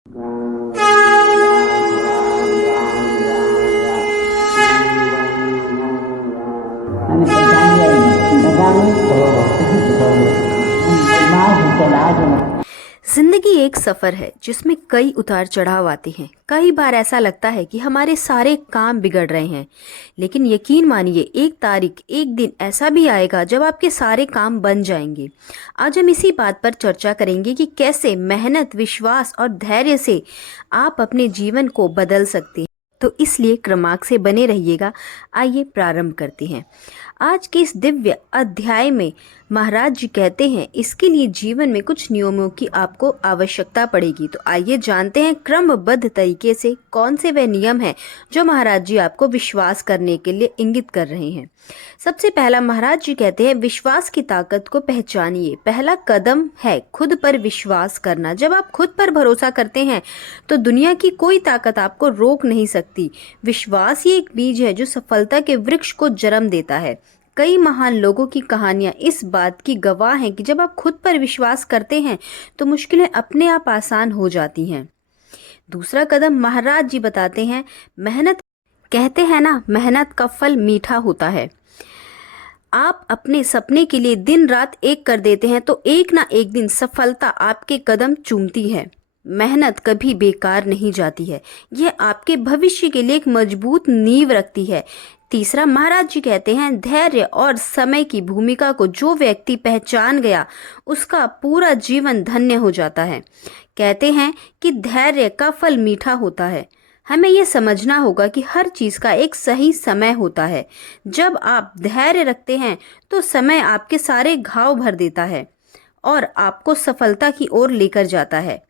અને બધાને બધાને माँ चला जो। जिंदगी एक सफर है जिसमें कई उतार चढ़ाव आते हैं। कई बार ऐसा लगता है कि हमारे सारे काम बिगड़ रहे हैं, लेकिन यकीन मानिए एक तारीख एक दिन ऐसा भी आएगा जब आपके सारे काम बन जाएंगे। आज हम इसी बात पर चर्चा करेंगे कि कैसे मेहनत, विश्वास और धैर्य से आप अपने जीवन को बदल सकते हैं। तो इसलिए क्रमांक से बने रहिएगा। आइए प्रारंभ करते हैं। आज के इस दिव्य अध्याय में महाराज जी कहते हैं इसके लिए जीवन में कुछ नियमों की आपको आवश्यकता पड़ेगी। तो आइए जानते हैं क्रमबद्ध तरीके से कौन से वे नियम हैं जो महाराज जी आपको विश्वास करने के लिए इंगित कर रहे हैं। सबसे पहला महाराज जी कहते हैं विश्वास की ताकत को पहचानिए। पहला कदम है खुद पर विश्वास करना। जब आप खुद पर भरोसा करते हैं तो दुनिया की कोई ताकत आपको रोक नहीं सकती। विश्वास ही एक बीज है जो सफलता के वृक्ष को जन्म देता है। कई महान लोगों की कहानियां इस बात की गवाह हैं कि जब आप खुद पर विश्वास करते हैं तो मुश्किलें अपने आप आसान हो जाती हैं। दूसरा कदम महाराज जी बताते हैं मेहनत। कहते हैं ना, मेहनत का फल मीठा होता है। आप अपने सपने के लिए दिन रात एक कर देते हैं तो एक ना एक दिन सफलता आपके कदम चूमती है। मेहनत कभी बेकार नहीं जाती है, यह आपके भविष्य के लिए एक मजबूत नींव रखती है। तीसरा महाराज जी कहते हैं धैर्य और समय की भूमिका को जो व्यक्ति पहचान गया उसका पूरा जीवन धन्य हो जाता है। कहते हैं कि धैर्य का फल मीठा होता है। हमें यह समझना होगा कि हर चीज का एक सही समय होता है। जब आप धैर्य रखते हैं तो समय आपके सारे घाव भर देता है और आपको सफलता की ओर लेकर जाता है।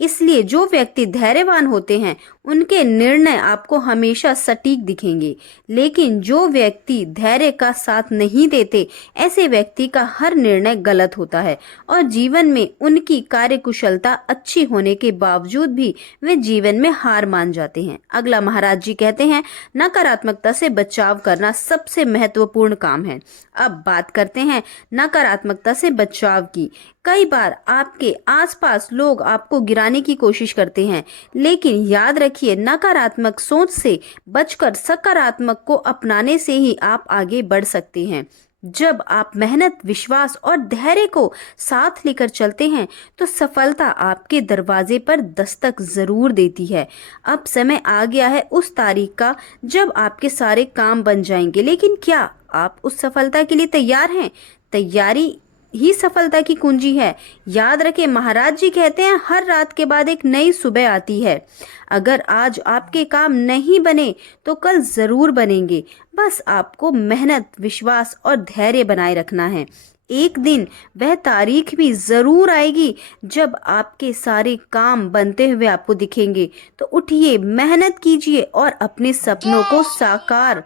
इसलिए जो व्यक्ति धैर्यवान होते हैं उनके निर्णय आपको हमेशा सटीक दिखेंगे, लेकिन जो व्यक्ति धैर्य का साथ नहीं देते ऐसे व्यक्ति का हर निर्णय गलत होता है और जीवन में उनकी कार्यकुशलता अच्छी होने के बावजूद भी वे जीवन में हार मान जाते हैं। अगला महाराज जी कहते हैं नकारात्मकता से बचाव करना सबसे महत्वपूर्ण काम है। अब बात करते हैं नकारात्मकता से बचाव की। कई बार आपके आसपास लोग आपको गिराने की कोशिश करते हैं, लेकिन याद रखिए नकारात्मक सोच से बचकर सकारात्मक को अपनाने से ही आप आगे बढ़ सकते हैं। जब आप मेहनत, विश्वास और धैर्य को साथ लेकर चलते हैं तो सफलता आपके दरवाजे पर दस्तक जरूर देती है। अब समय आ गया है उस तारीख का जब आपके सारे काम बन जाएंगे, लेकिन क्या आप उस सफलता के लिए तैयार हैं? तैयारी ही सफलता की कुंजी है। याद रखें महाराज जी कहते हैं हर रात के बाद एक नई सुबह आती है। अगर आज आपके काम नहीं बने तो कल जरूर बनेंगे। बस आपको मेहनत, विश्वास और धैर्य बनाए रखना है। एक दिन वह तारीख भी जरूर आएगी जब आपके सारे काम बनते हुए आपको दिखेंगे। तो उठिए, मेहनत कीजिए और अपने सपनों को साकार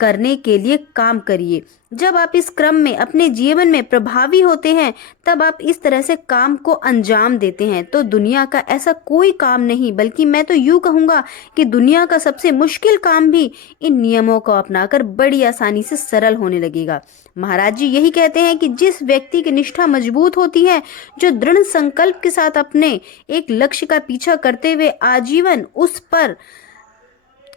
करने के लिए काम करिए। जब आप इस क्रम में अपने जीवन में प्रभावी होते हैं तब आप इस तरह से काम को अंजाम देते हैं तो दुनिया का ऐसा कोई काम नहीं, बल्कि मैं तो यूं कहूँगा कि दुनिया का सबसे मुश्किल काम भी इन नियमों को अपनाकर बड़ी आसानी से सरल होने लगेगा। महाराज जी यही कहते हैं कि जिस व्यक्ति की निष्ठा मजबूत होती है, जो दृढ़ संकल्प के साथ अपने एक लक्ष्य का पीछा करते हुए आजीवन उस पर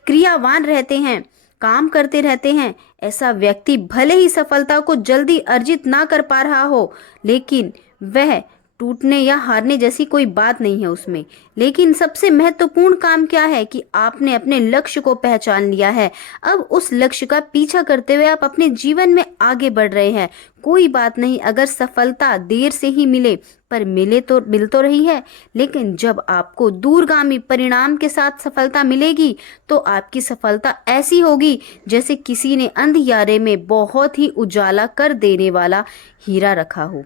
क्रियावान रहते हैं, काम करते रहते हैं, ऐसा व्यक्ति भले ही सफलता को जल्दी अर्जित ना कर पा रहा हो, लेकिन वह टूटने या हारने जैसी कोई बात नहीं है उसमें। लेकिन सबसे महत्वपूर्ण काम क्या है कि आपने अपने लक्ष्य को पहचान लिया है। अब उस लक्ष्य का पीछा करते हुए आप अपने जीवन में आगे बढ़ रहे हैं। कोई बात नहीं अगर सफलता देर से ही मिले, पर मिल तो रही है। लेकिन जब आपको दूरगामी परिणाम के साथ सफलता मिलेगी तो आपकी सफलता ऐसी होगी जैसे किसी ने अंधियारे में बहुत ही उजाला कर देने वाला हीरा रखा हो।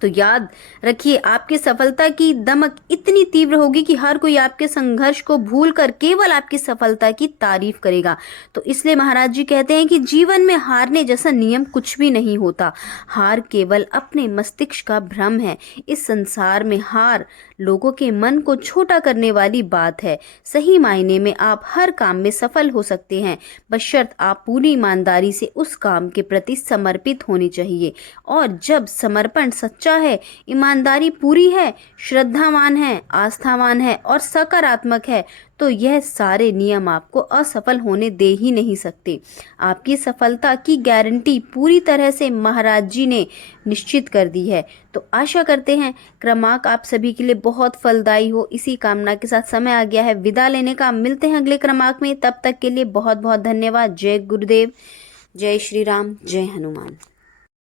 तो याद रखिए आपकी सफलता की दमक इतनी तीव्र होगी कि हर कोई आपके संघर्ष को भूलकर केवल आपकी सफलता की तारीफ करेगा। तो इसलिए महाराज जी कहते हैं कि जीवन में हारने जैसा नियम कुछ भी नहीं होता। हार केवल अपने मस्तिष्क का भ्रम है। इस संसार में हार लोगों के मन को छोटा करने वाली बात है। सही मायने में आप हर काम में सफल हो सकते हैं, बशर्त आप पूरी ईमानदारी से उस काम के प्रति समर्पित होने चाहिए। और जब समर्पण सच्चा है, ईमानदारी पूरी है, श्रद्धावान है, आस्थावान है और सकारात्मक है, तो यह सारे नियम आपको असफल होने दे ही नहीं सकते। आपकी सफलता की गारंटी पूरी तरह से महाराज जी ने निश्चित कर दी है। तो आशा करते हैं क्रमांक आप सभी के लिए बहुत फलदायी हो। इसी कामना के साथ समय आ गया है विदा लेने का। मिलते हैं अगले क्रमांक में, तब तक के लिए बहुत बहुत धन्यवाद। जय गुरुदेव, जय श्री राम, जय हनुमान।